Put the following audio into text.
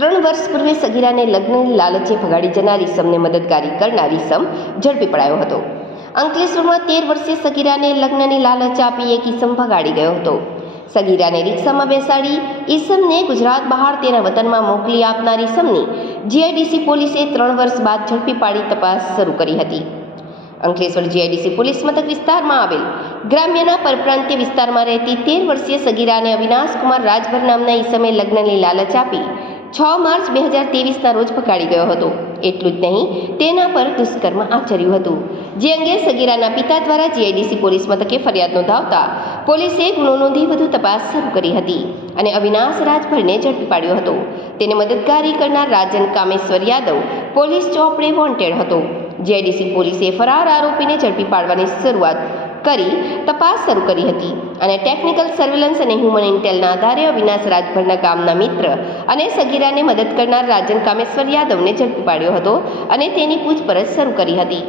3 વર્ષ પૂર્વે સગીરાને લગ્નની લાલચે ભગાડી જનાર ઈસમને મદદગારી કરનાર ઈસમ ઝડપી પડાયો હતો. અંકલેશ્વરમાં 13 વર્ષીય સગીરાને લગ્નની લાલચ આપી એક ઈસમ ભગાડી ગયો હતો. સગીરાને રિક્ષામાં બેસાડી ઈસમને ગુજરાત બહાર તેના વતનમાં મોકલી આપનાર ઈસમની જીઆઈડીસી પોલીસે 3 વર્ષ બાદ ઝડપી પાડી તપાસ શરૂ કરી હતી. અંકલેશ્વર જીઆઈડીસી પોલીસ મથક વિસ્તારમાં આવેલ ગ્રામ્યના પરપ્રાંતીય વિસ્તારમાં રહેતી 13 વર્ષીય સગીરાને અવિનાશ કુમાર રાજભર નામના ઈસમે લગ્નની લાલચ આપી 6 માર્ચ 2023ના રોજ પકડી ગયો હતો. એટલું જ નહીં, તેના પર દુષ્કર્મ આચર્યું હતું, જે અંગે સગીરાના પિતા દ્વારા જીઆઈડીસી પોલીસ મથકે ફરિયાદ નોંધાવતા પોલીસે ગુનો નોંધી વધુ તપાસ શરૂ કરી હતી અને અવિનાશ રાજભરને ઝડપી પાડ્યો હતો. તેને મદદગારી કરનાર રાજન કામેશ્વર યાદવ પોલીસ ચોપડે વોન્ટેડ હતો. જીઆઈડીસી પોલીસે ફરાર આરોપીને ઝડપી પાડવાની શરૂઆત કરી તપાસ શરૂ કરી હતી અને ટેકનિકલ સર્વેલન્સ અને હ્યુમન ઇન્ટેલના આધારે અવિનાશ રાજભરના ગામના મિત્ર અને સગીરાને મદદ કરનાર રાજન કામેશ્વર યાદવને ઝડપી પાડ્યો હતો અને તેની પૂછપરછ શરૂ કરી હતી.